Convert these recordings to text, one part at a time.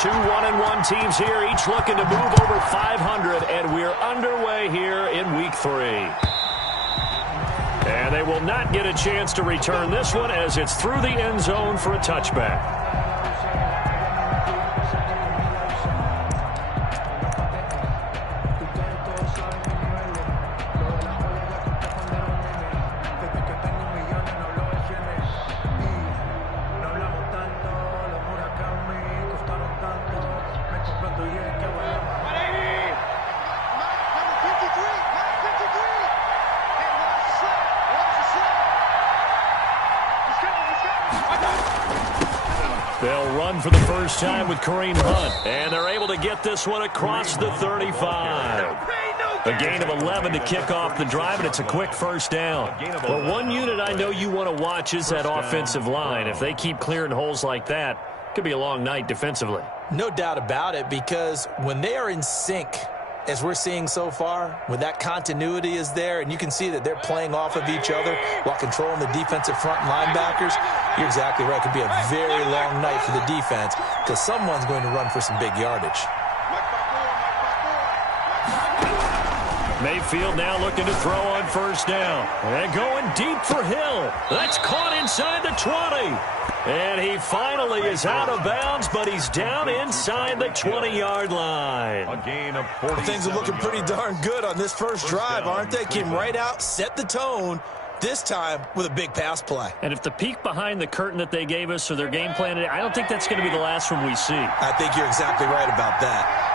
Two 1-1 teams here, each looking to move over 500, and we're underway here in Week 3. And they will not get a chance to return this one as it's through the end zone for a touchback. They'll run for the first time with Kareem Hunt, and they're able to get this one across the 35. A gain of 11 to kick off the drive, and it's a quick first down. Well, one unit I know you want to watch is that offensive line. If they keep clearing holes like that, it could be a long night defensively. No doubt about it, because when they are in sync, as we're seeing so far, when that continuity is there, and you can see that they're playing off of each other while controlling the defensive front linebackers, you're exactly right. It could be a very long night for the defense because someone's going to run for some big yardage. Mayfield now looking to throw on first down. And going deep for Hill. That's caught inside the 20. And he finally is out of bounds, but he's down inside the 20-yard line. A gain of 40. Things are looking pretty darn good on this first drive, aren't they? Came right out, set the tone, this time with a big pass play. And if the peek behind the curtain that they gave us or their game plan, I don't think that's going to be the last one we see. I think you're exactly right about that.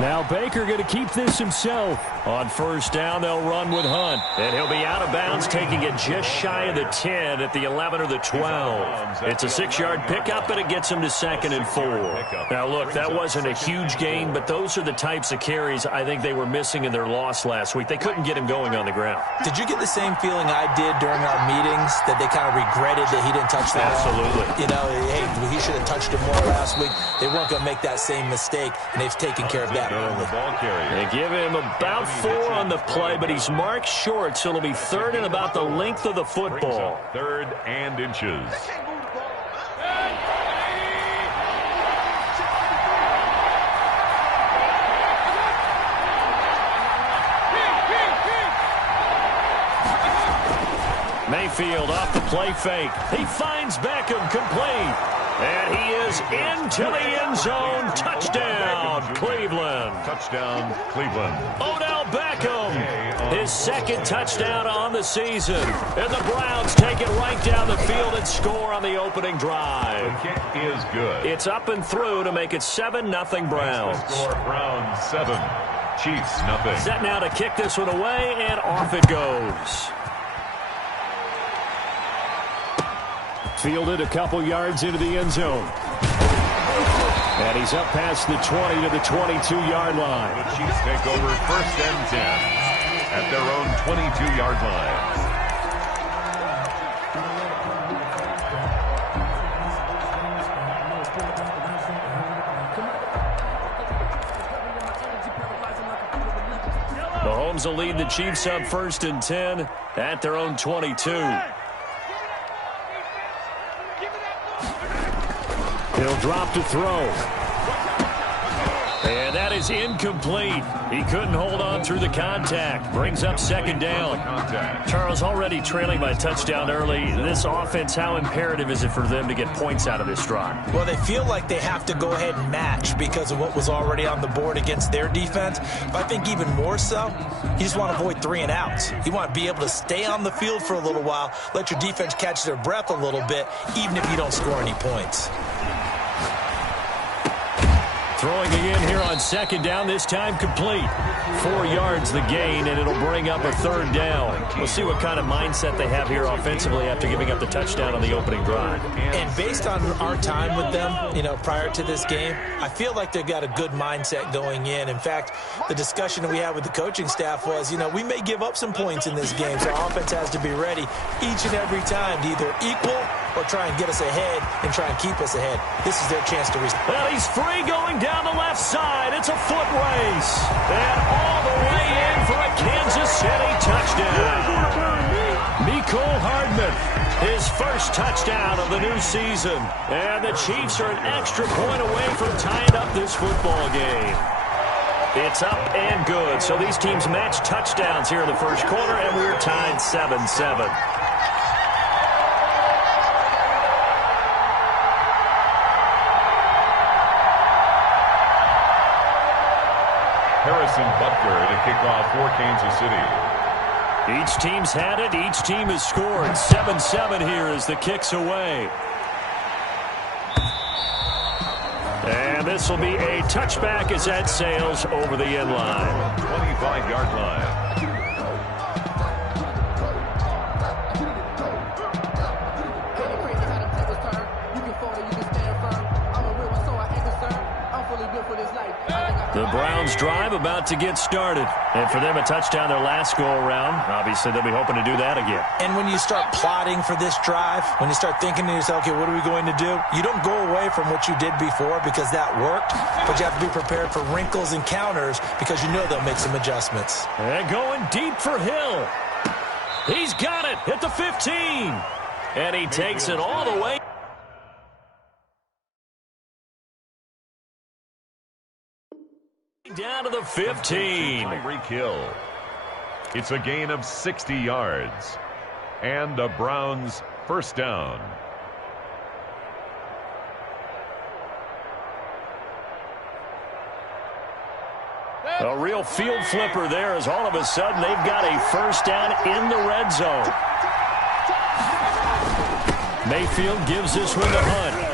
Now Baker going to keep this himself. On first down, they'll run with Hunt. And he'll be out of bounds, taking it just shy of the 10 at the 11 or the 12. It's a 6-yard pickup, and it gets him to 2nd and 4. Now, look, that wasn't a huge gain, but those are the types of carries I think they were missing in their loss last week. They couldn't get him going on the ground. Did you get the same feeling I did during our meetings, that they kind of regretted that he didn't touch that? Absolutely. You know, hey, he should have touched it more last week. They weren't going to make that same mistake, and they've taken care of that early. They give him about 4 on the play, but he's marked short, so it'll be 3rd and about the length of the football. 3rd and inches. Mayfield off the play fake. He finds Beckham complete. And he is into the end zone. Touchdown, Cleveland. Touchdown, Cleveland. Odell Beckham, his 2nd touchdown on the season. And the Browns take it right down the field and score on the opening drive. The kick is good. It's up and through to make it 7-0 Browns. Score Browns 7, Chiefs 0. Set now to kick this one away, and off it goes. Fielded a couple yards into the end zone. And he's up past the 20 to the 22-yard line. The Chiefs take over 1st and 10 at their own 22-yard line. Mahomes will lead the Chiefs up 1st and 10 at their own 22. He'll drop to throw. And that is incomplete. He couldn't hold on through the contact. Brings up 2nd down. Charles, already trailing by a touchdown early. This offense, how imperative is it for them to get points out of this drive? Well, they feel like they have to go ahead and match because of what was already on the board against their defense. But I think even more so, you just want to avoid 3 and outs. You want to be able to stay on the field for a little while, let your defense catch their breath a little bit, even if you don't score any points. Throwing again here on 2nd down, this time complete. 4 yards the gain, and it'll bring up a 3rd down. We'll see what kind of mindset they have here offensively after giving up the touchdown on the opening drive. And based on our time with them, you know, prior to this game, I feel like they've got a good mindset going in. In fact, the discussion that we had with the coaching staff was, you know, we may give up some points in this game, so our offense has to be ready each and every time to either equal or try and get us ahead and try and keep us ahead. This is their chance to respond. Well, he's free going down the left side. It's a foot race. And all the way in for a Kansas City touchdown. Mecole Hardman, his first touchdown of the new season. And the Chiefs are an extra point away from tying up this football game. It's up and good. So these teams match touchdowns here in the first quarter, and we're tied 7-7. Harrison Butker to kick off for Kansas City. Each team's had it. Each team has scored. 7-7 here as the kick's away. And this will be a touchback as that sails over the end line. 25-yard line. The Browns drive about to get started. And for them, a touchdown their last go-around. Obviously, they'll be hoping to do that again. And when you start plotting for this drive, when you start thinking to yourself, okay, what are we going to do? You don't go away from what you did before because that worked, but you have to be prepared for wrinkles and counters because you know they'll make some adjustments. And going deep for Hill. He's got it at the 15. And he takes it all the way. Down to the 15. Tyreek Hill. It's a gain of 60 yards. And the Browns first down. A real field flipper there as all of a sudden they've got a first down in the red zone. Mayfield gives this one to Hunt.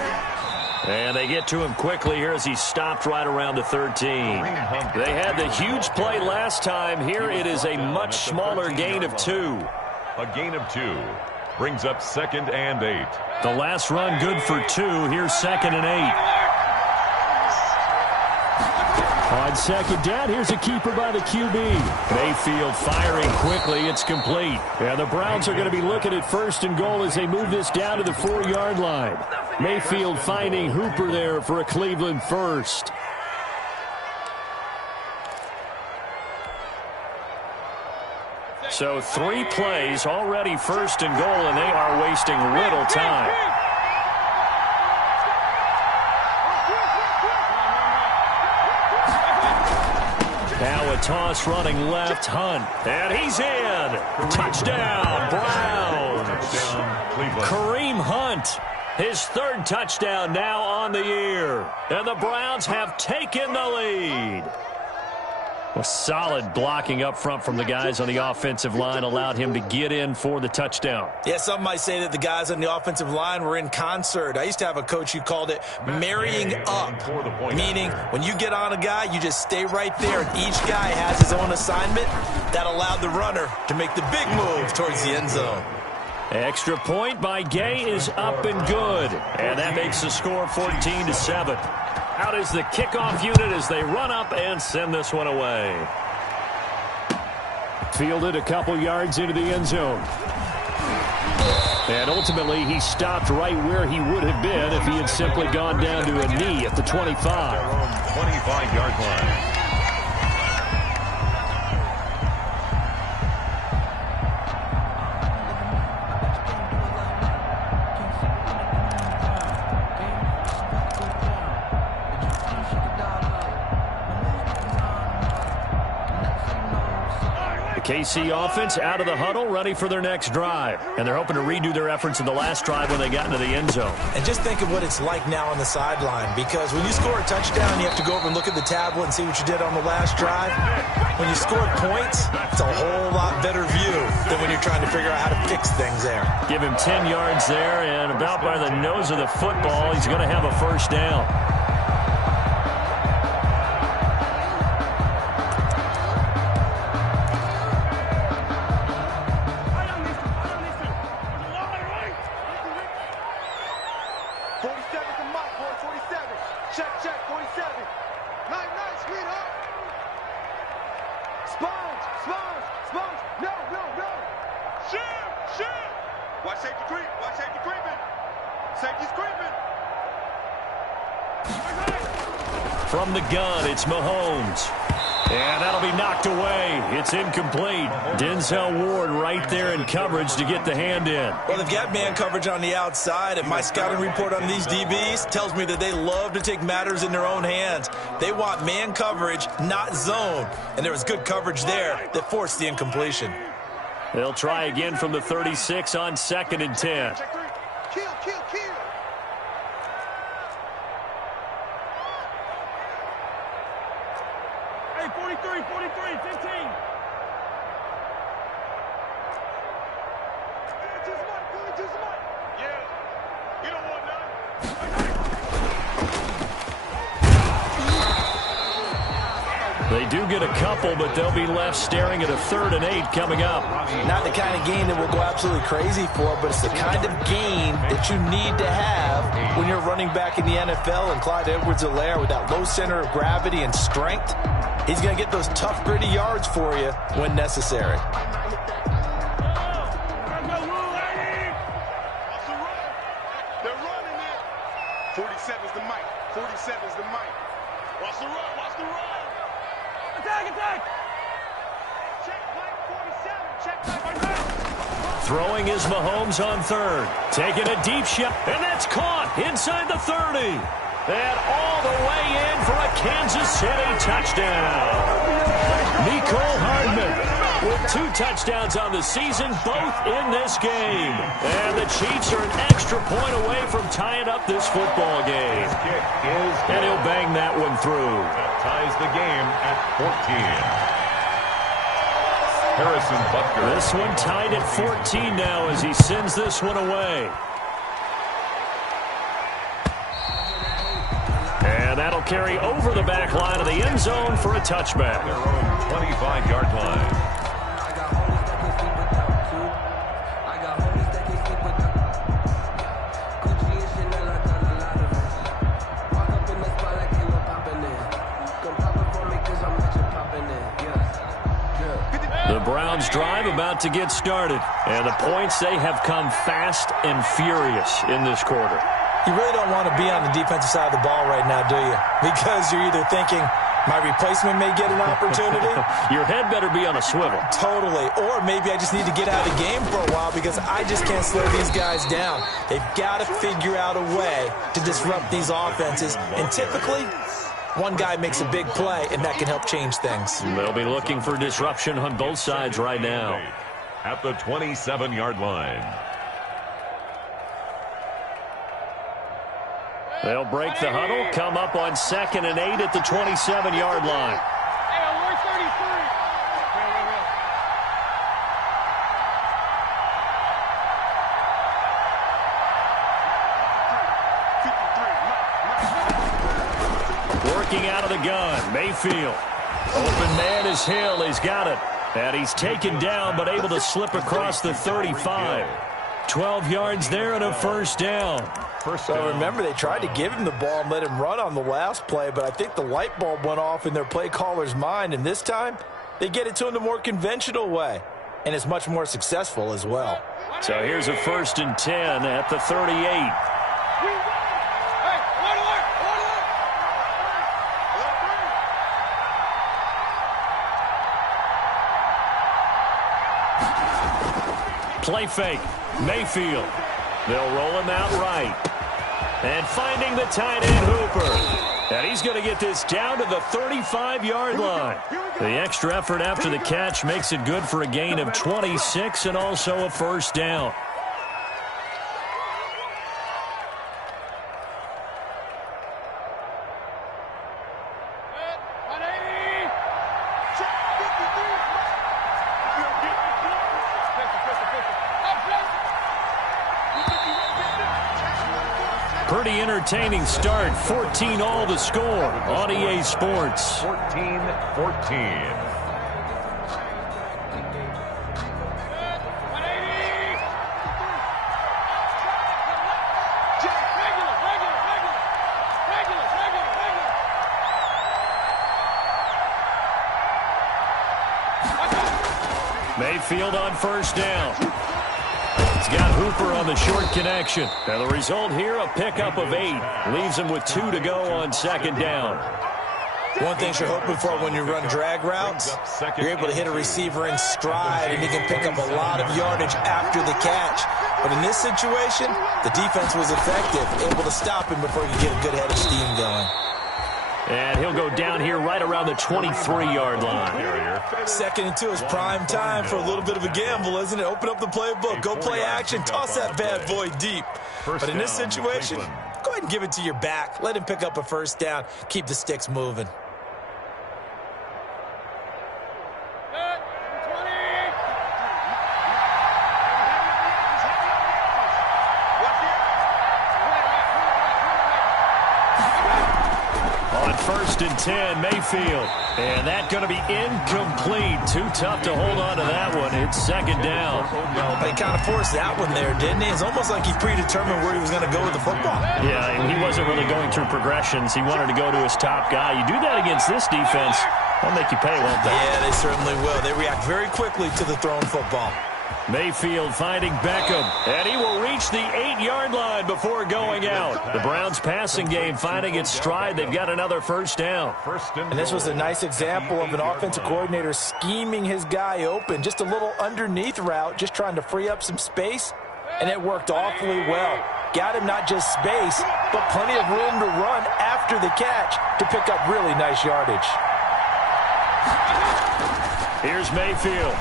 And they get to him quickly here as he stopped right around the 13. They had the huge play last time. Here it is a much smaller gain of 2. A gain of 2 brings up 2nd and 8. The last run good for 2. Here's 2nd and 8. On second down, here's a keeper by the QB. Mayfield firing quickly. It's complete. And the Browns are going to be looking at 1st and goal as they move this down to the 4-yard line. Mayfield finding Hooper there for a Cleveland first. So 3 plays already 1st and goal, and they are wasting little time. Now a toss running left, Hunt. And he's in. Touchdown, Browns. Kareem Hunt. His 3rd touchdown now on the year. And the Browns have taken the lead. Well, solid blocking up front from the guys on the offensive line allowed him to get in for the touchdown. Yeah, some might say that the guys on the offensive line were in concert. I used to have a coach who called it marrying up, meaning when you get on a guy, you just stay right there, and each guy has his own assignment. That allowed the runner to make the big move towards the end zone. Extra point by Gay is up and good. And that makes the score 14-7. Out is the kickoff unit as they run up and send this one away. Fielded a couple yards into the end zone. And ultimately, he stopped right where he would have been if he had simply gone down to a knee at the 25. 25-yard line. KC offense out of the huddle, ready for their next drive. And they're hoping to redo their efforts in the last drive when they got into the end zone. And just think of what it's like now on the sideline, because when you score a touchdown, you have to go over and look at the tablet and see what you did on the last drive. When you scored points, it's a whole lot better view than when you're trying to figure out how to fix things there. Give him 10 yards there, and about by the nose of the football, he's going to have a first down. From the gun, it's Mahomes. And that'll be knocked away. It's incomplete. Denzel Ward right there in coverage to get the hand in. Well, they've got man coverage on the outside, and my scouting report on these DBs tells me that they love to take matters in their own hands. They want man coverage, not zone. And there was good coverage there that forced the incompletion. They'll try again from the 36 on 2nd and 10. Hey, 43, 15. Yeah, you don't want none. They do get a couple, but they'll be left staring at a 3rd and 8 coming up. Not the kind of game that we'll go absolutely crazy for, but it's the kind of game that you need to have when you're running back in the NFL. And Clyde Edwards-Helaire, with that low center of gravity and strength, he's going to get those tough, gritty yards for you when necessary. They're running it. 47's the mic. 47's the mic. Watch the run. Watch the run. Attack. Check mic 47. Check mic right now. Throwing is Mahomes on 3rd. Taking a deep shot, and that's caught inside the 30. And all the way in for a Kansas City touchdown. Mecole Hardman with 2 touchdowns on the season, both in this game. And the Chiefs are an extra point away from tying up this football game. Kick is And he'll bang that one through. That ties the game at 14. Harrison Butker. This one tied at 14 now as he sends this one away. And that'll carry over the back line of the end zone for a touchback. Their own 25-yard line. The Browns drive about to get started. And the points, they have come fast and furious in this quarter. You really don't want to be on the defensive side of the ball right now, do you? Because you're either thinking, my replacement may get an opportunity. Your head better be on a swivel. Totally. Or maybe I just need to get out of the game for a while because I just can't slow these guys down. They've got to figure out a way to disrupt these offenses. And typically, one guy makes a big play, and that can help change things. They'll be looking for disruption on both sides right now. At the 27-yard line. They'll break the huddle, come up on 2nd and 8 at the 27-yard line. Hey, alert 33. Working out of the gun, Mayfield. Open man is Hill, he's got it. And he's taken down, but able to slip across the 35. 12 yards there and a first down. So remember, they tried to give him the ball and let him run on the last play, but I think the light bulb went off in their play caller's mind, and this time they get it to him the more conventional way, and it's much more successful as well. So here's a 1st and 10 at the 38. Play fake. Mayfield. They'll roll him out right. And finding the tight end, Hooper. And he's going to get this down to the 35-yard line. The extra effort after the catch makes it good for a gain of 26 and also a first down. Pretty entertaining start. 14-all the score on EA Sports. 14-14. Mayfield on first down. He's got Hooper on the short connection. And the result here, a pickup of 8. Leaves him with 2 to go on second down. One thing you're hoping for when you run drag routes, you're able to hit a receiver in stride, and he can pick up a lot of yardage after the catch. But in this situation, the defense was effective, able to stop him before he could get a good head of steam going. And he'll go down here right around the 23-yard line. 2nd and 2 is prime time for a little bit of a gamble, isn't it? Open up the playbook, go play action, toss that bad boy deep. But in this situation, go ahead and give it to your back. Let him pick up a first down. Keep the sticks moving. On 1st and 10, Mayfield. And that's going to be incomplete. Too tough to hold on to that one. It's 2nd down. He kind of forced that one there, didn't he? It's almost like he predetermined where he was going to go with the football. Yeah, he wasn't really going through progressions. He wanted to go to his top guy. You do that against this defense, they'll make you pay, won't they? Yeah, they certainly will. They react very quickly to the thrown football. Mayfield finding Beckham, and he will reach the 8-yard line before going out. The Browns passing game finding its stride. They've got another first down. And this was a nice example of an offensive coordinator scheming his guy open. Just a little underneath route, just trying to free up some space, and it worked awfully well. Got him not just space, but plenty of room to run after the catch to pick up really nice yardage. Here's Mayfield.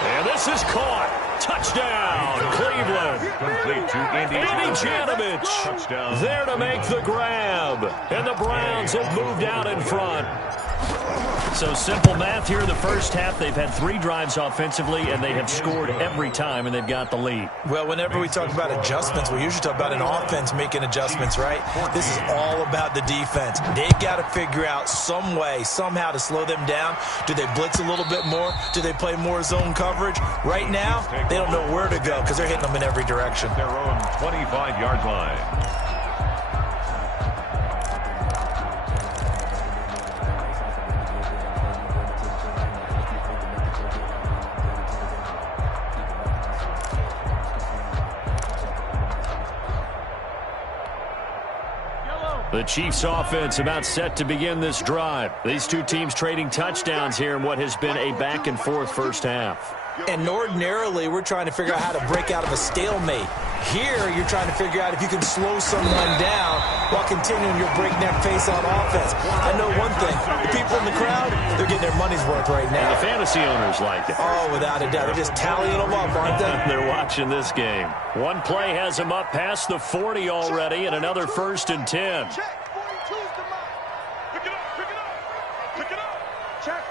And this is caught. Touchdown, Cleveland. Complete to Andy Janovich there to make the grab. And the Browns have moved out in front. So simple math here in the first half. They've had 3 drives offensively, and they have scored every time, and they've got the lead. Well, whenever we talk about adjustments, we usually talk about an offense making adjustments, right? This is all about the defense. They've got to figure out some way, somehow to slow them down. Do they blitz a little bit more? Do they play more zone coverage? Right now, they don't know where to go because they're hitting them in every direction. Their own 25-yard line. The Chiefs offense about set to begin this drive. These two teams trading touchdowns here in what has been a back-and-forth first half. And ordinarily, we're trying to figure out how to break out of a stalemate. Here, you're trying to figure out if you can slow someone down while continuing your breakneck pace on offense. I know one thing. The people in the crowd, they're getting their money's worth right now. And the fantasy owners like it. Oh, without a doubt. They're just tallying them up, aren't they? They're watching this game. One play has them up past the 40 already, and another 1st and 10. Check. 42's the mark. Pick it up. Pick it up. Pick it up. Check.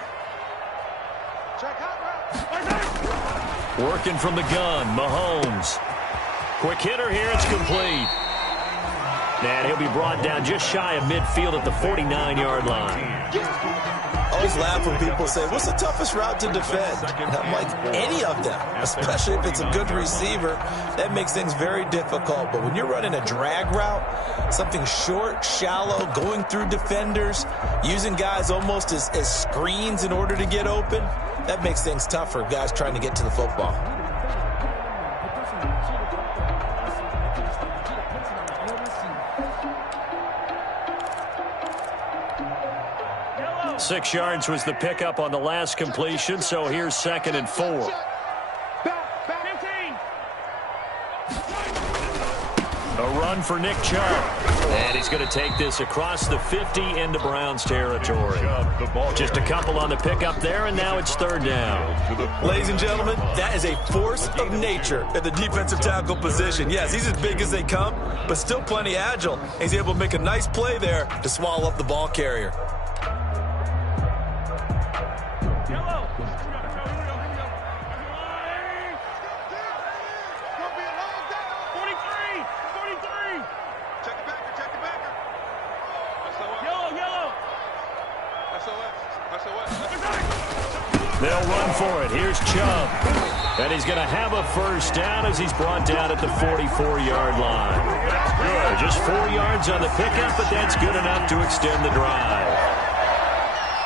Check out route. Working from the gun, Mahomes. Quick hitter here, it's complete. And he'll be brought down just shy of midfield at the 49-yard line. I always laugh when people say, what's the toughest route to defend? And I'm like, any of them, especially if it's a good receiver. That makes things very difficult. But when you're running a drag route, something short, shallow, going through defenders, using guys almost as screens in order to get open, that makes things tough for guys trying to get to the football. 6 yards was the pickup on the last completion, so here's 2nd and 4. A run for Nick Chubb. And he's going to take this across the 50 into Browns territory. Just a couple on the pickup there, and now it's 3rd down. Ladies and gentlemen, that is a force of nature at the defensive tackle position. Yes, he's as big as they come, but still plenty agile. He's able to make a nice play there to swallow up the ball carrier. They'll run for it. Here's Chubb. And he's going to have a first down as he's brought down at the 44-yard line. Good. Just 4 yards on the pickup, but that's good enough to extend the drive.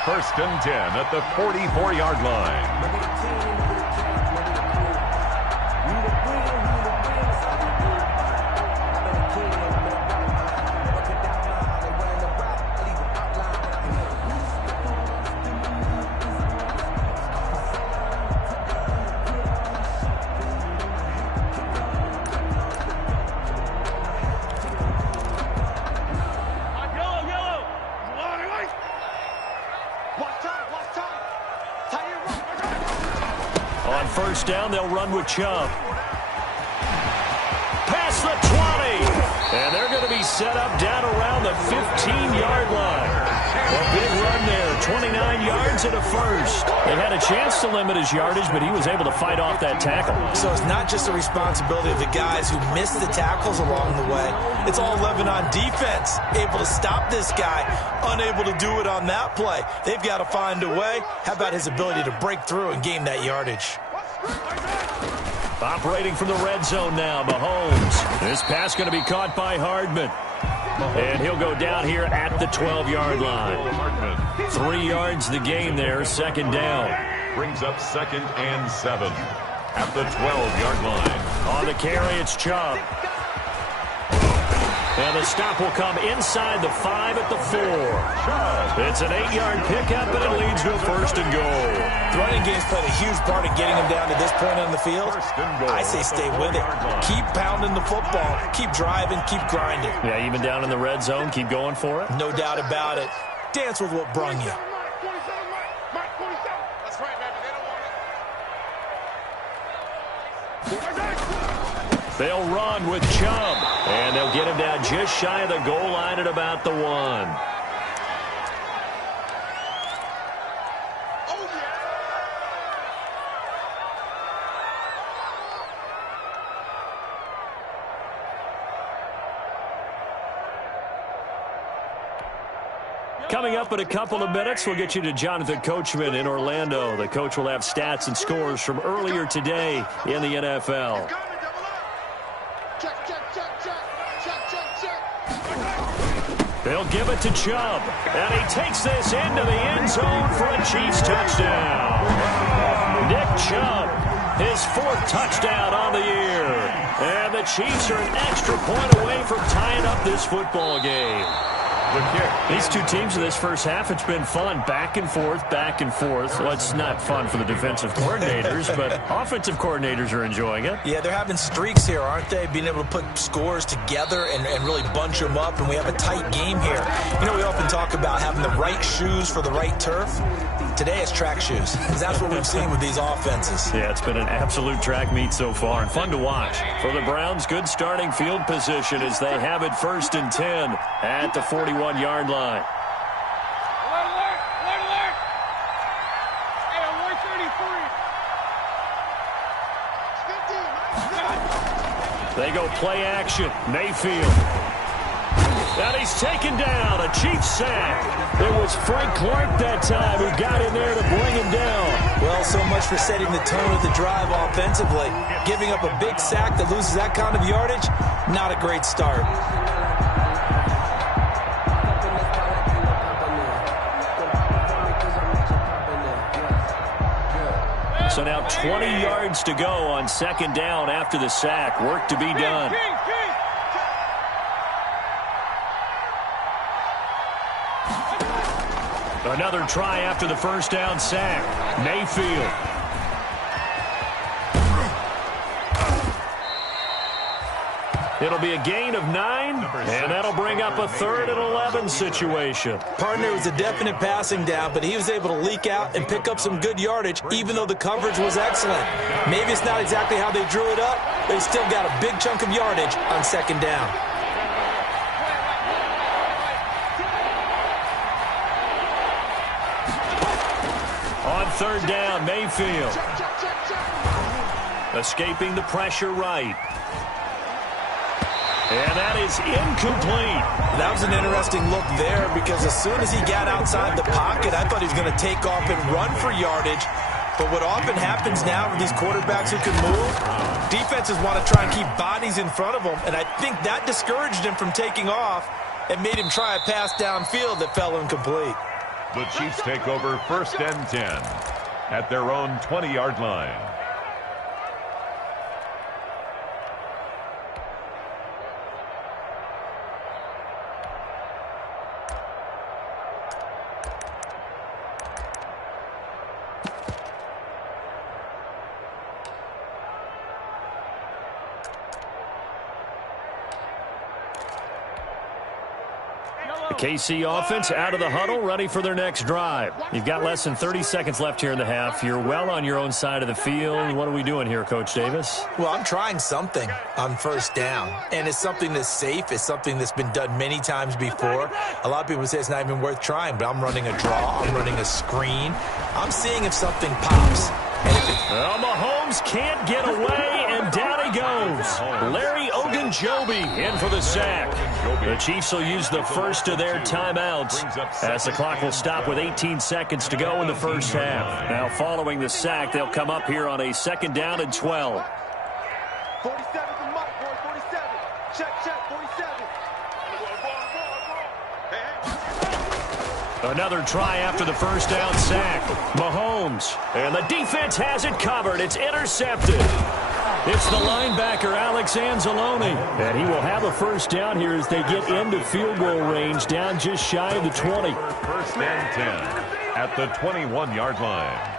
1st and 10 at the 44-yard line. On first down, they'll run with Chubb. Past the 20. And they're going to be set up down around the 15-yard line. A big run there, 29 yards and a first. They had a chance to limit his yardage, but he was able to fight off that tackle. So it's not just the responsibility of the guys who missed the tackles along the way. It's all 11 on defense, able to stop this guy, unable to do it on that play. They've got to find a way. How about his ability to break through and gain that yardage? Operating from the red zone now, Mahomes. This pass going to be caught by Hardman. And he'll go down here at the 12-yard line. 3 yards the gain there, second down. Brings up 2nd and 7 at the 12-yard line. On the carry, it's Chubb. And the stop will come inside the 5 at the 4. It's an 8-yard pickup, and it leads to a first and goal. The running game's played a huge part in getting him down to this point on the field. I say stay with it. Keep pounding the football. Keep driving. Keep grinding. Yeah, even down in the red zone, keep going for it. No doubt about it. Dance with what brung you. That's right, baby. They don't want it. They'll run with Chubb, and they'll get him down just shy of the goal line at about the 1. Oh, yeah. Coming up in a couple of minutes, we'll get you to Jonathan Coachman in Orlando. The coach will have stats and scores from earlier today in the NFL. They'll give it to Chubb, and he takes this into the end zone for a Chiefs touchdown. Nick Chubb, his 4th touchdown on the year. And the Chiefs are an extra point away from tying up this football game. These two teams in this first half, it's been fun. Back and forth, back and forth. Well, it's not fun for the defensive coordinators, but offensive coordinators are enjoying it. Yeah, they're having streaks here, aren't they? Being able to put scores together and really bunch them up, and we have a tight game here. You know, we often talk about having the right shoes for the right turf. Today it's track shoes. That's what we've seen with these offenses. Yeah, it's been an absolute track meet so far, and fun to watch. For the Browns, good starting field position as they have it 1st and 10 at the 41-yard line. Alert! Hey, on 133. They go play action. Mayfield. And he's taken down. A Chiefs sack. It was Frank Clark that time who got in there to bring him down. Well, so much for setting the tone of the drive offensively. Giving up a big sack that loses that kind of yardage, not a great start. So now 20 yards to go on 2nd down after the sack. Work to be done. Another try after the first down sack. Mayfield. It'll be a gain of 9, and that'll bring up a 3rd and 11 situation. Partner was a definite passing down, but he was able to leak out and pick up some good yardage, even though the coverage was excellent. Maybe it's not exactly how they drew it up, but he still got a big chunk of yardage on 2nd down. On 3rd down, Mayfield. Escaping the pressure right. And that is incomplete. That was an interesting look there because as soon as he got outside the pocket, I thought he was going to take off and run for yardage. But what often happens now with these quarterbacks who can move, defenses want to try and keep bodies in front of them. And I think that discouraged him from taking off and made him try a pass downfield that fell incomplete. The Chiefs take over 1st and 10 at their own 20-yard line. KC offense out of the huddle, ready for their next drive. You've got less than 30 seconds left here in the half. You're well on your own side of the field. What are we doing here, Coach Davis? Well, I'm trying something on first down, and it's something that's safe. It's something that's been done many times before. A lot of people say it's not even worth trying, but I'm running a draw. I'm running a screen. I'm seeing if something pops. Well, Mahomes can't get away, and down he goes. Larry Ogunjobi in for the sack. The Chiefs will use the first of their timeouts as the clock will stop with 18 seconds to go in the first half. Now, following the sack, they'll come up here on a 2nd down and 12. 47's the mic, boy. 47. Check, 47. Another try after the first down sack. Mahomes. And the defense has it covered. It's intercepted. It's the linebacker, Alex Anzalone. And he will have a first down here as they get into field goal range, down just shy of the 20. First and 10 at the 21-yard line.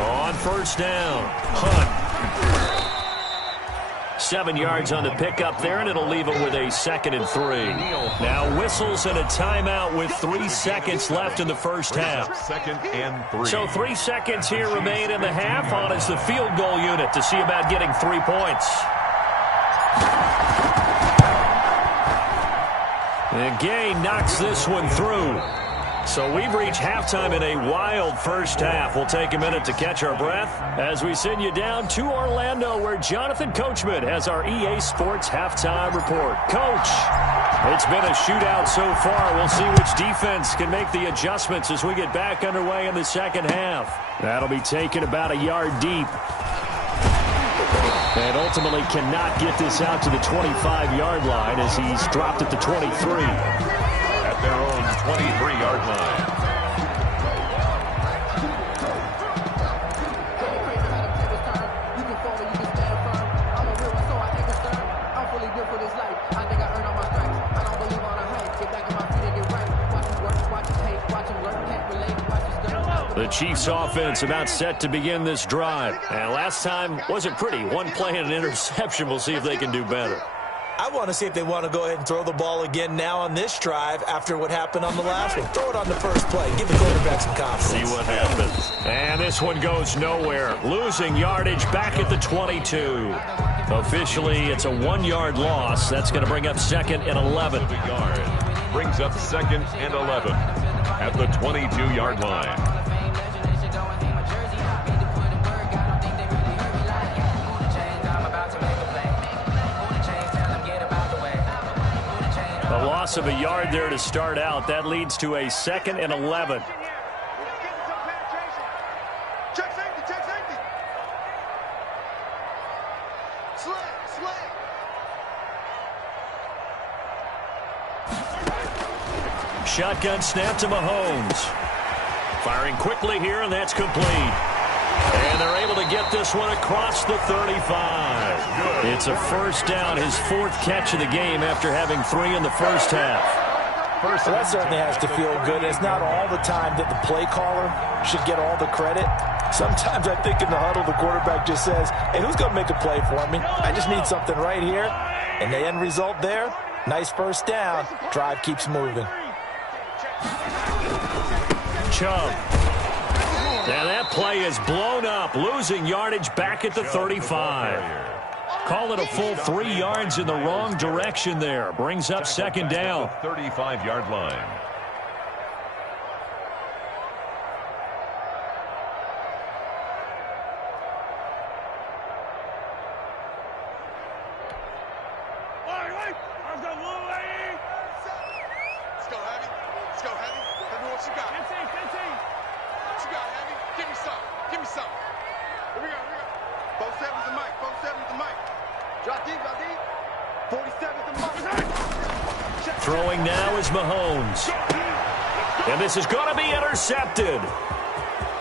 On first down, Hunt. 7 yards on the pickup there, and it'll leave it with a 2nd and 3. Now whistles and a timeout with 3 seconds left in the first half. 2nd and 3. So 3 seconds here remain in the half. On is the field goal unit to see about getting 3 points. And Gay knocks this one through. So we've reached halftime in a wild first half. We'll take a minute to catch our breath as we send you down to Orlando, where Jonathan Coachman has our EA Sports halftime report. Coach, it's been a shootout so far. We'll see which defense can make the adjustments as we get back underway in the second half. That'll be taken about a yard deep. And ultimately cannot get this out to the 25-yard line as he's dropped at the 23. At their own 23-yard line. The Chiefs offense about set to begin this drive. And last time wasn't pretty. One play and an interception. We'll see if they can do better. I want to see if they want to go ahead and throw the ball again now on this drive after what happened on the last one. Throw it on the first play. Give the quarterback some confidence. See what happens. And this one goes nowhere. Losing yardage back at the 22. Officially, it's a 1-yard loss. That's going to bring up 2nd and 11. Brings up 2nd and 11 at the 22-yard line. A loss of a yard there to start out. That leads to a 2nd and 11. Check safety. Sling. Shotgun snap to Mahomes. Firing quickly here, and that's complete. And they're able to get this one across the 35. It's a first down, his 4th catch of the game after having 3 in the first half. Well, that certainly has to feel good. It's not all the time that the play caller should get all the credit. Sometimes I think in the huddle, the quarterback just says, hey, who's going to make a play for me? I just need something right here. And the end result there, nice first down. Drive keeps moving. Chubb. And that play is blown up, losing yardage back at the 35. Call it a full 3 yards in the wrong direction there. Brings up 2nd down. 35-yard line. Let's go, Heavy. Heavy, what you got? What you got, Heavy? Give me some. Here we go. 47's the mic. Drop deep. 47's the mic. Throwing now is Mahomes. And this is going to be intercepted.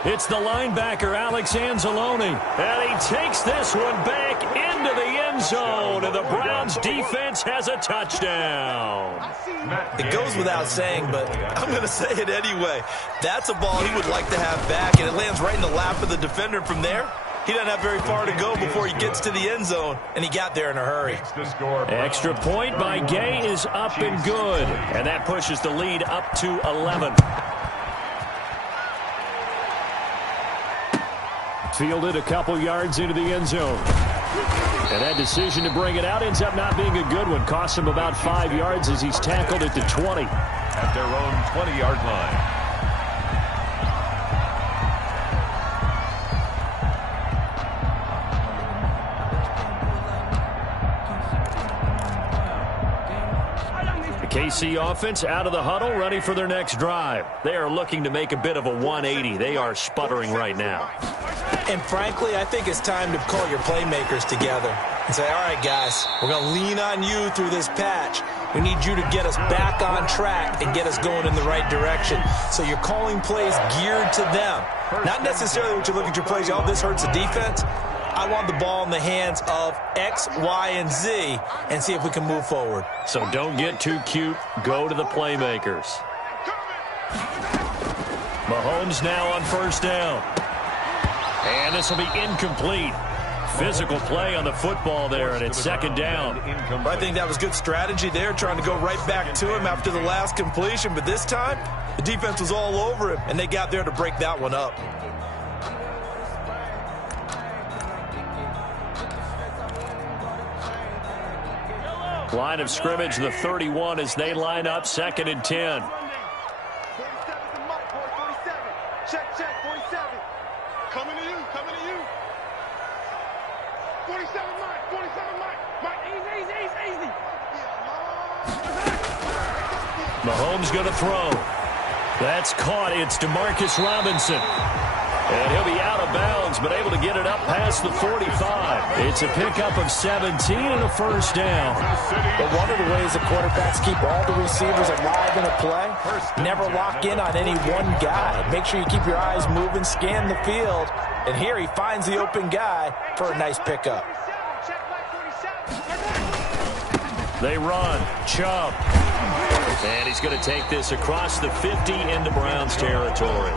It's the linebacker, Alex Anzalone. And he takes this one back into the end zone. And the Browns defense has a touchdown. It goes without saying, but I'm going to say it anyway. That's a ball he would like to have back, and it lands right in the lap of the defender. From there, he doesn't have very far to go before he gets to the end zone, and he got there in a hurry. Extra point by Gay is up and good. And that pushes the lead up to 11. Fielded a couple yards into the end zone. And that decision to bring it out ends up not being a good one. Costs him about 5 yards as he's tackled at the 20. At their own 20-yard line. KC offense out of the huddle, ready for their next drive. They are looking to make a bit of a 180. They are sputtering right now. And frankly, I think it's time to call your playmakers together and say, all right, guys, we're going to lean on you through this patch. We need you to get us back on track and get us going in the right direction. So you're calling plays geared to them. Not necessarily what you look at your plays, oh, this hurts the defense. I want the ball in the hands of X, Y, and Z and see if we can move forward. So don't get too cute. Go to the playmakers. Mahomes now on first down. And this will be incomplete. Physical play on the football there, and it's second down. I think that was good strategy there, trying to go right back to him after the last completion. But this time, the defense was all over him, and they got there to break that one up. Line of scrimmage, the 31 as they line up, 2nd and 10. 47 Check, 47. Coming to you, coming to you. 47 Mike. Mike, easy. Mahomes going to throw. That's caught. It's Demarcus Robinson. And he'll be out of bounds, but able to get it up past the 45. It's a pickup of 17 and a first down. But one of the ways the quarterbacks keep all the receivers alive in a play, never lock in on any one guy. Make sure you keep your eyes moving, scan the field. And here he finds the open guy for a nice pickup. They run. Chubb. And he's going to take this across the 50 into Browns territory.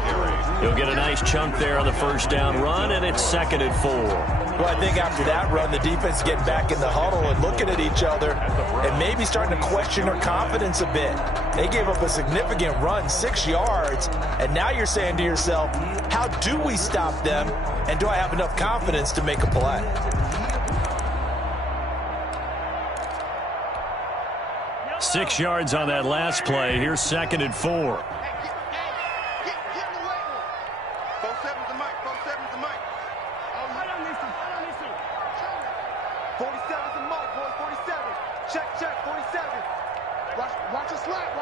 He'll get a nice chunk there on the first down run, and it's 2nd and 4. Well, I think after that run, the defense is getting back in the huddle and looking at each other and maybe starting to question their confidence a bit. They gave up a significant run, 6 yards, and now you're saying to yourself, how do we stop them, and do I have enough confidence to make a play? Six yards on that last play. Here's 2nd and 4. Get in the way. 47's the Mike. 47's the Mike, boys. 47. Check, 47. Watch your slant.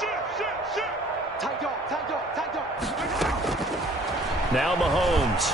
Shit. Tight dog. Now Mahomes.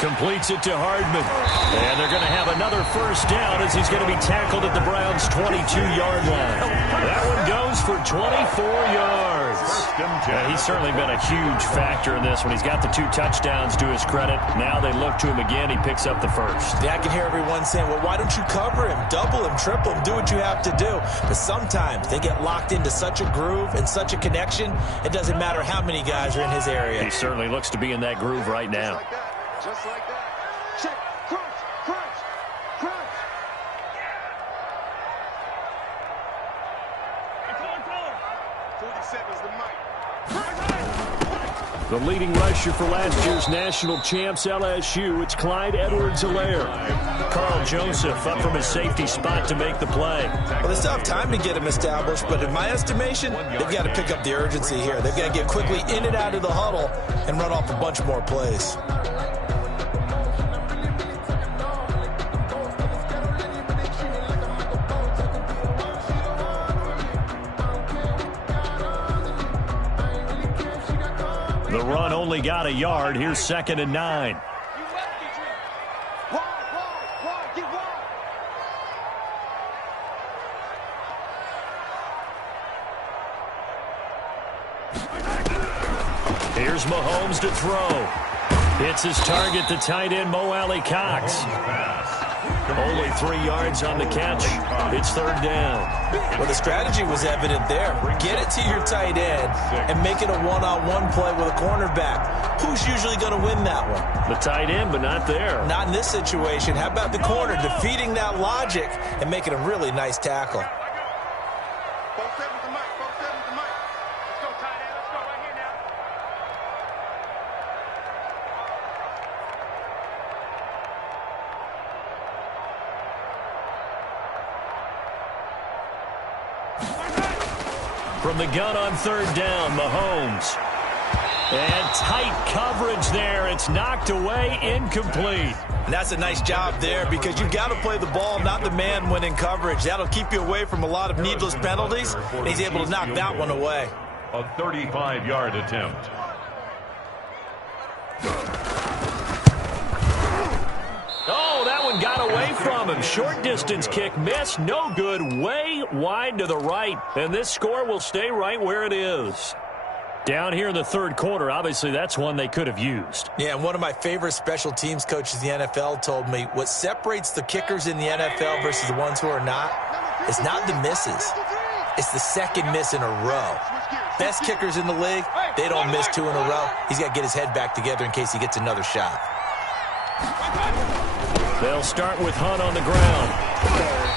Completes it to Hardman. And they're going to have another first down as he's going to be tackled at the Browns' 22-yard line. That one goes for 24 yards. And he's certainly been a huge factor in this one. He's got the 2 touchdowns to his credit. Now they look to him again. He picks up the first. Yeah, I can hear everyone saying, well, why don't you cover him, double him, triple him, do what you have to do. But sometimes they get locked into such a groove and such a connection, it doesn't matter how many guys are in his area. He certainly looks to be in that groove right now. Just like that. Check. Crunch. 47's the Mike. The leading rusher for last year's national champs, LSU, it's Clyde Edwards-Helaire. Carl Joseph up from his safety spot to make the play. Well, they still have time to get him established, but in my estimation, they've got to pick up the urgency here. They've got to get quickly in and out of the huddle and run off a bunch more plays. The run only got a yard. Here's 2nd and 9. Here's Mahomes to throw. Hits his target, the tight end, Mo Alley Cox. Only 3 yards on the catch. It's third down. Well, the strategy was evident there. Get it to your tight end and make it a one-on-one play with a cornerback. Who's usually going to win that one? The tight end, but not there. Not in this situation. How about the corner defeating that logic and making a really nice tackle? From the gun on third down, Mahomes. And tight coverage there. It's knocked away, incomplete. And that's a nice job there because you've got to play the ball, not the man when in coverage. That'll keep you away from a lot of needless penalties, and he's able to knock that one away. A 35-yard attempt. Oh, that one got away from him. Short distance kick missed. No good. Way wide to the right. And this score will stay right where it is. Down here in the third quarter, obviously that's one they could have used. Yeah, and one of my favorite special teams coaches in the NFL told me what separates the kickers in the NFL versus the ones who are not is not the misses. It's the second miss in a row. Best kickers in the league, they don't miss 2 in a row. He's got to get his head back together in case he gets another shot. They'll start with Hunt on the ground.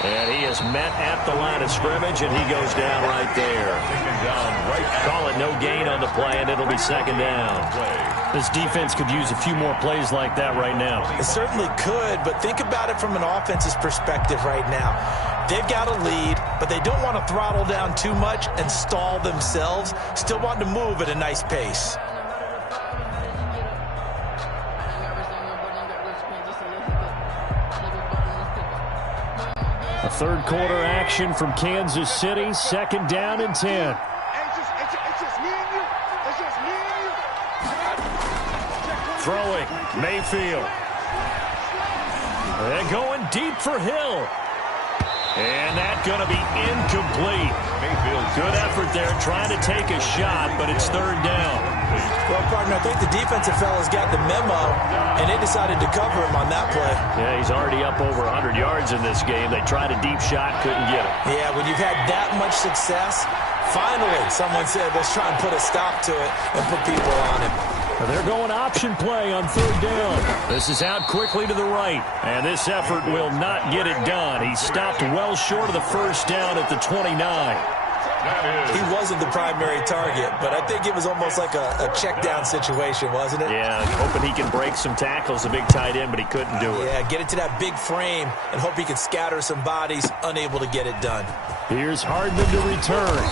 And he is met at the line of scrimmage, and he goes down right there. Call it no gain on the play, and it'll be second down. This defense could use a few more plays like that right now. It certainly could, but think about it from an offense's perspective right now. They've got a lead, but they don't want to throttle down too much and stall themselves. Still want to move at a nice pace. A third quarter action from Kansas City. Second down and 10. Throwing, Mayfield. They're going deep for Hill. And that's going to be incomplete. Good effort there trying to take a shot, but it's third down. Well, partner, I think the defensive fellas got the memo, and they decided to cover him on that play. Yeah, he's already up over 100 yards in this game. They tried a deep shot, couldn't get it. Yeah, when you've had that much success, finally someone said, let's try and put a stop to it and put people on him. They're going option play on third down. This is out quickly to the right, and this effort will not get it done. He stopped well short of the first down at the 29. He wasn't the primary target, but I think it was almost like a check down situation, wasn't it? Yeah, hoping he can break some tackles, a big tight end, but he couldn't do it. Yeah, get it to that big frame and hope he can scatter some bodies, unable to get it done. Here's Hardman to return.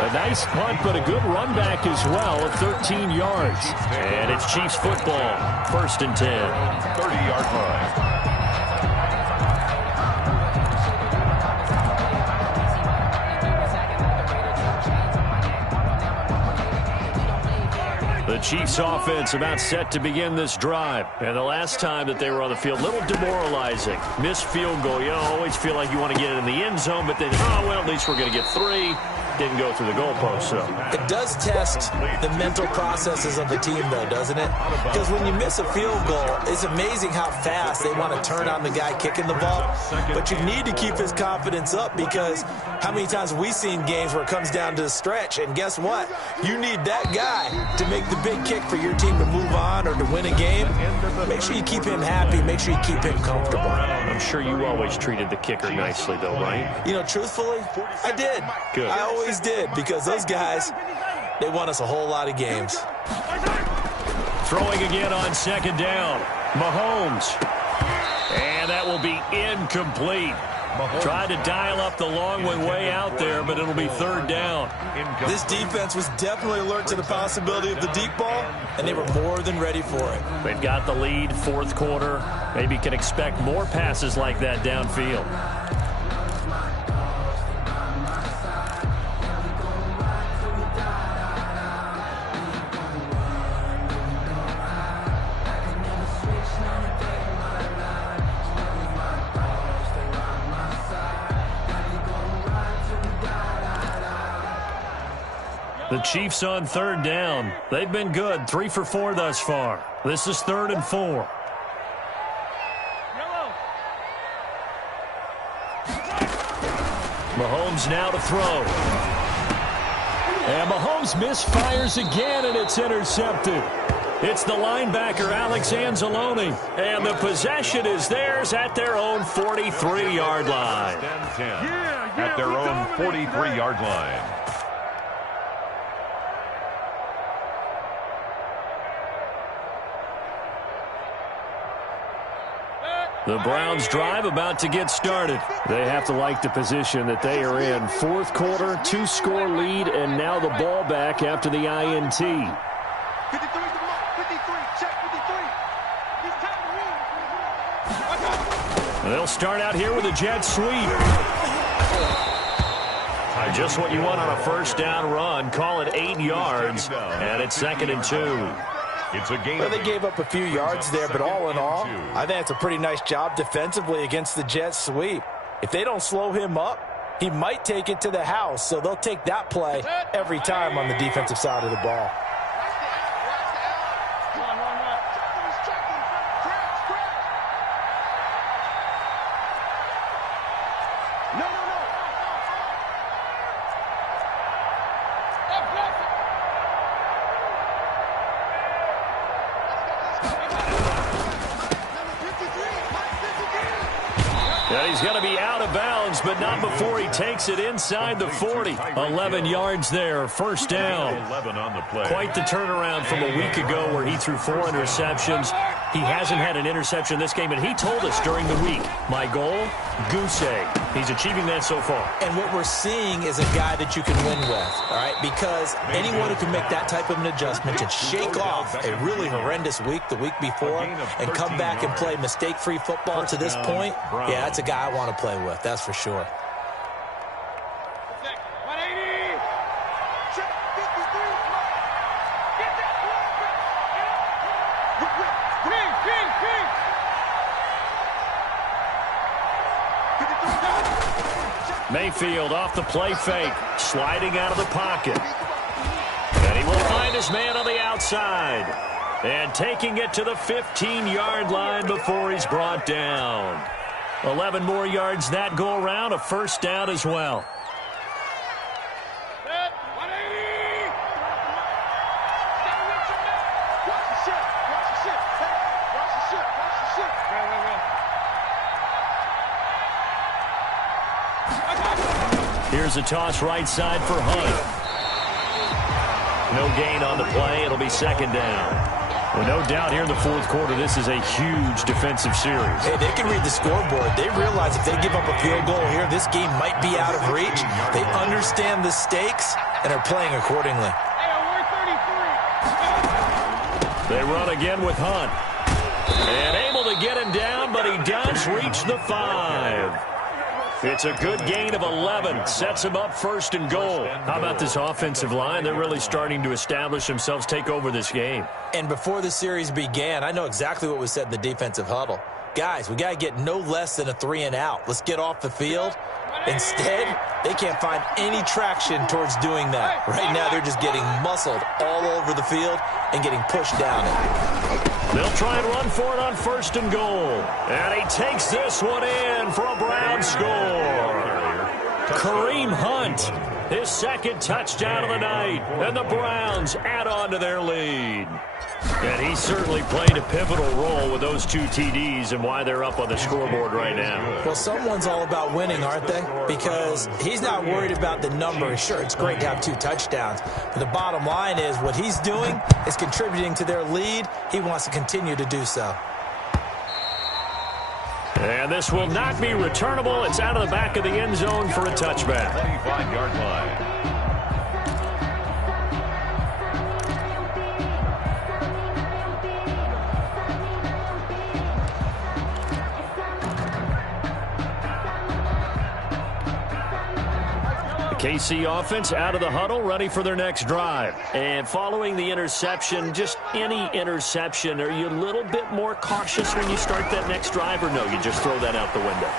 A nice punt, but a good run back as well of 13 yards. And it's Chiefs football, first and 10. 30-yard line. The Chiefs offense about set to begin this drive. And the last time that they were on the field, a little demoralizing. Missed field goal. You always feel like you want to get it in the end zone, but then, well, at least we're going to get 3. Didn't go through the goalpost, so. It does test the mental processes of the team, though, doesn't it? Because when you miss a field goal, it's amazing how fast they want to turn on the guy kicking the ball. But you need to keep his confidence up because how many times have we seen games where it comes down to the stretch, and guess what? You need that guy to make the big kick for your team to move on or to win a game. Make sure you keep him happy. Make sure you keep him comfortable. I'm sure you always treated the kicker nicely, though, right? You know, truthfully, I did. Good. I always did because those guys, they won us a whole lot of games. Throwing again on second down. Mahomes. And that will be incomplete. Tried to dial up the long way out there, but it'll be third down. This defense was definitely alert to the possibility of the deep ball, and they were more than ready for it. They've got the lead, fourth quarter. Maybe can expect more passes like that downfield. The The Chiefs on third down. They've been good, 3 for 4 thus far. This is 3rd and 4. Mahomes now to throw. And Mahomes misfires again, and it's intercepted. It's the linebacker, Alex Anzalone. And the possession is theirs at their own 43-yard line. 10-10 at their own 43-yard line. The Browns drive about to get started. They have to like the position that they are in. 4th quarter, 2-score lead, and now the ball back after the INT. 53 to the mark. 53. Check 53. He's tapping. They'll start out here with a jet sweep. Just what you want on a first down run. Call it 8 yards, and it's 2nd and 2. It's a game. Well, they gave up a few yards there, but all in all, I think it's a pretty nice job defensively against the jet sweep. If they don't slow him up, he might take it to the house, so they'll take that play every time on the defensive side of the ball. He's going to be out of bounds, but not before he takes it inside the 40. 11 yards there, first down. 11 on the play. Quite the turnaround from a week ago where he threw 4 interceptions. He hasn't had an interception this game, and he told us during the week, my goal, goose egg. He's achieving that so far. And what we're seeing is a guy that you can win with, all right? Because anyone who can make that type of an adjustment and shake off a really horrendous week the week before and come back and play mistake-free football to this point, yeah, that's a guy I want to play with, that's for sure. Mayfield off the play fake, sliding out of the pocket. And he will find his man on the outside. And taking it to the 15-yard line before he's brought down. 11 more yards that go around, a first down as well. Here's a toss right side for Hunt. No gain on the play. It'll be 2nd down. Well, no doubt here in the 4th quarter, this is a huge defensive series. Hey, they can read the scoreboard. They realize if they give up a field goal here, this game might be out of reach. They understand the stakes and are playing accordingly. They run again with Hunt. And able to get him down, but he does reach the 5. It's a good gain of 11. Sets him up 1st and goal. How about this offensive line? They're really starting to establish themselves, take over this game. And before the series began, I know exactly what was said in the defensive huddle. Guys, we got to get no less than a 3 and out. Let's get off the field. Instead, they can't find any traction towards doing that. Right now, they're just getting muscled all over the field and getting pushed down it. They'll try and run for it on 1st and goal. And he takes this one in for a Brown score. Kareem Hunt, his 2nd touchdown of the night. And the Browns add on to their lead. And he certainly played a pivotal role with those 2 TDs and why they're up on the scoreboard right now. Well, someone's all about winning, aren't they? Because he's not worried about the number. Sure, it's great to have 2 touchdowns. But the bottom line is what he's doing is contributing to their lead. He wants to continue to do so. And this will not be returnable. It's out of the back of the end zone for a touchback. 25-yard line. KC offense out of the huddle, ready for their next drive. And following the interception, just any interception, are you a little bit more cautious when you start that next drive, or no, you just throw that out the window?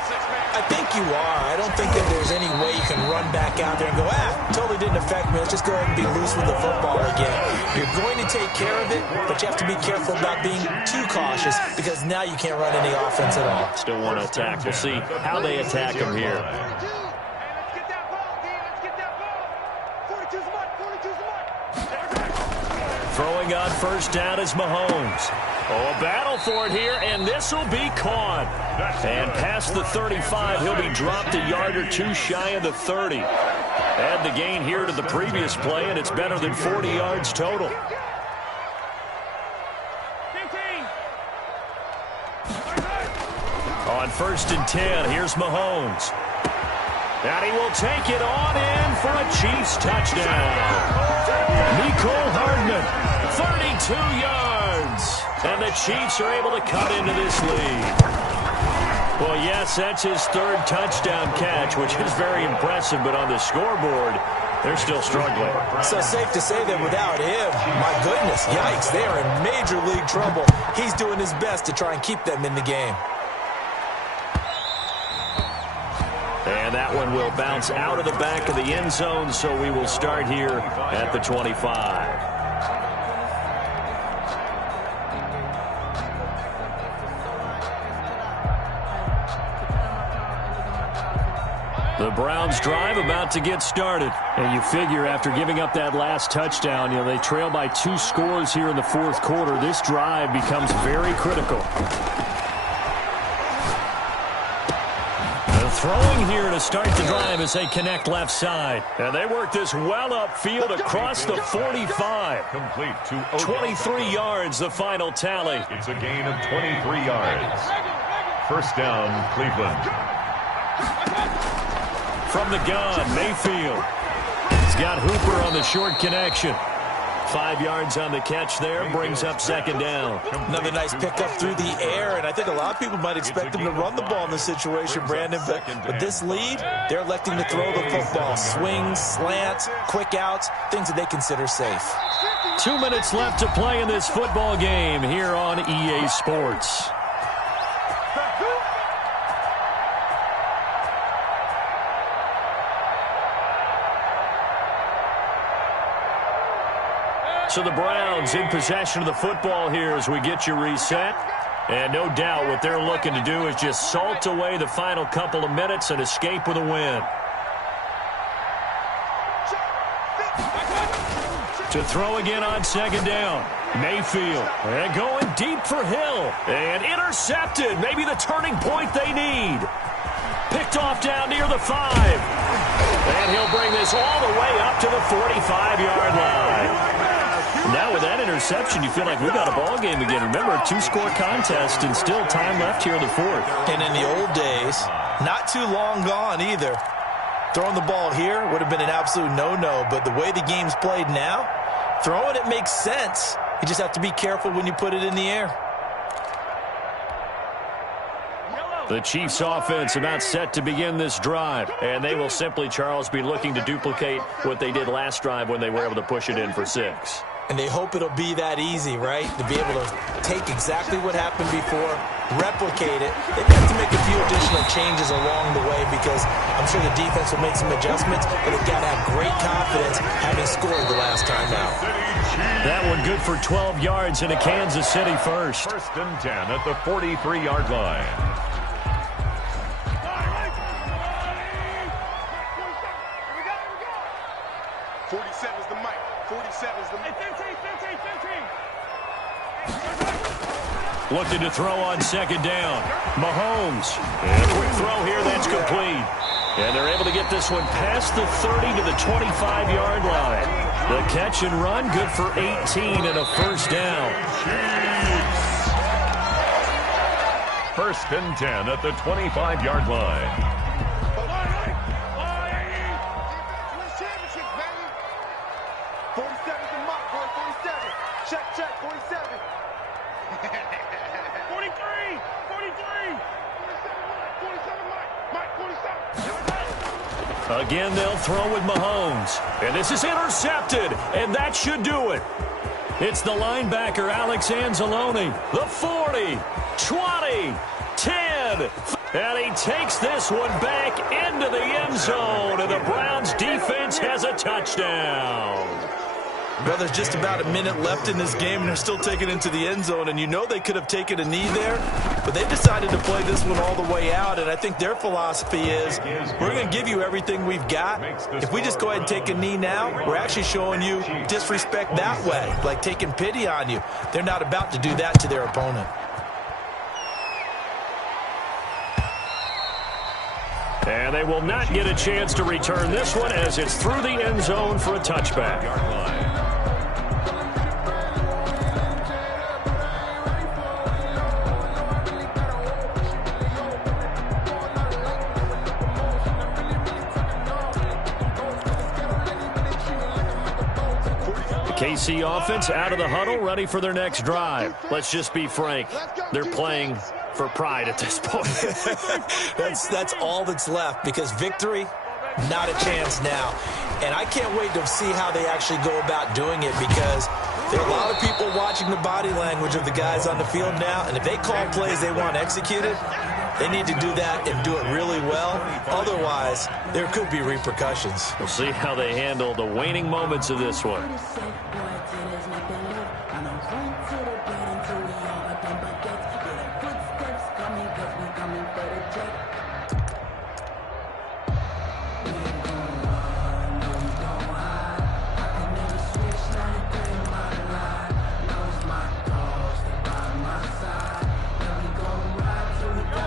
I think you are. I don't think that there's any way you can run back out there and go, totally didn't affect me. Let's just go ahead and be loose with the football again. You're going to take care of it, but you have to be careful about being too cautious because now you can't run any offense at all. Still want to attack. We'll see how they attack him here. Throwing on first down is Mahomes. Oh, a battle for it here, and this will be caught. And past the 35, he'll be dropped a yard or two shy of the 30. Add the gain here to the previous play, and it's better than 40 yards total. On first and 10, here's Mahomes. And he will take it on in for a Chiefs touchdown. Mecole Hardman, 32 yards. And the Chiefs are able to cut into this lead. Well, yes, that's his third touchdown catch, which is very impressive. But on the scoreboard, they're still struggling. So safe to say that without him, my goodness, yikes, they are in major league trouble. He's doing his best to try and keep them in the game. And that one will bounce out of the back of the end zone, so we will start here at the 25. The Browns drive about to get started. And you figure after giving up that last touchdown, they trail by 2 scores here in the fourth quarter. This drive becomes very critical. Throwing here to start the drive as they connect left side. And they work this well upfield across the 45. Complete to 23 yards, the final tally. It's a gain of 23 yards. First down, Cleveland. From the gun, Mayfield. He's got Hooper on the short connection. 5 yards on the catch there, brings up second down. Another nice pickup through the air, and I think a lot of people might expect him to run the ball in this situation, Brandon, but with this lead, they're electing to throw the football. Swings, slants, quick outs, things that they consider safe. 2 minutes left to play in this football game here on EA Sports. So the Browns in possession of the football here as we get you reset. And no doubt what they're looking to do is just salt away the final couple of minutes and escape with a win. To throw again on second down. Mayfield. And going deep for Hill. And intercepted. Maybe the turning point they need. Picked off down near the 5. And he'll bring this all the way up to the 45-yard line. Now with that interception, you feel like we've got a ball game again. Remember, a 2-score contest and still time left here in the fourth. And in the old days, not too long gone either. Throwing the ball here would have been an absolute no-no, but the way the game's played now, throwing it makes sense. You just have to be careful when you put it in the air. The Chiefs offense about set to begin this drive. And they will simply, Charles, be looking to duplicate what they did last drive when they were able to push it in for 6. And they hope it'll be that easy, right? To be able to take exactly what happened before, replicate it. They have to make a few additional changes along the way because I'm sure the defense will make some adjustments, but they've got to have great confidence having scored the last time out. That one good for 12 yards in a Kansas City first. First and 10 at the 43-yard line. 47's the mic. 47's the mic. 15. Looking to throw on second down. Mahomes. And a quick throw here. That's complete. And they're able to get this one past the 30 to the 25-yard line. The catch and run good for 18 and a first down. First and 10 at the 25-yard line. Again, they'll throw with Mahomes. And this is intercepted, and that should do it. It's the linebacker, Alex Anzalone. The 40, 20, 10. And he takes this one back into the end zone, and the Browns defense has a touchdown. Well, there's just about a minute left in this game, and they're still taking it into the end zone. And you know they could have taken a knee there, but they decided to play this one all the way out. And I think their philosophy is, we're going to give you everything we've got. If we just go ahead and take a knee now, we're actually showing you disrespect that way, like taking pity on you. They're not about to do that to their opponent. And they will not get a chance to return this one as it's through the end zone for a touchback. The KC offense out of the huddle, ready for their next drive. Let's just be frank. They're playing for pride at this point. That's all that's left, because victory, not a chance now. And I can't wait to see how they actually go about doing it, because there are a lot of people watching the body language of the guys on the field now, and if they call plays they want executed, they need to do that and do it really well. Otherwise, there could be repercussions. We'll see how they handle the waning moments of this one.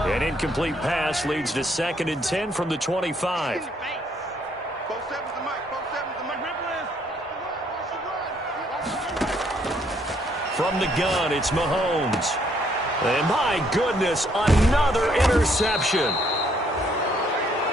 An incomplete pass leads to 2nd and 10 from the 25. From the gun, it's Mahomes. And my goodness, another interception.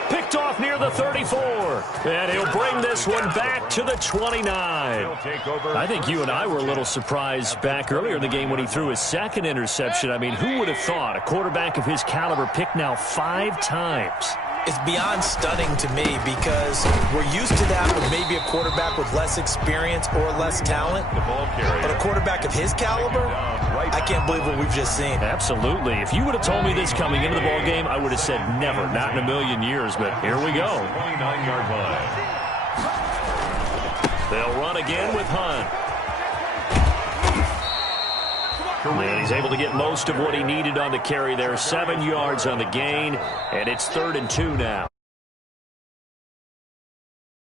Picked off near the 34. And he'll bring this one back to the 29. I think you and I were a little surprised back earlier in the game when he threw his 2nd interception. I mean, who would have thought a quarterback of his caliber picked now 5 times? It's beyond stunning to me, because we're used to that with maybe a quarterback with less experience or less talent. But a quarterback of his caliber, I can't believe what we've just seen. Absolutely. If you would have told me this coming into the ball game, I would have said never, not in a million years. But here we go. 29-yard line. They'll run again with Hunt. And he's able to get most of what he needed on the carry there. 7 yards on the gain, and it's 3rd and 2 now.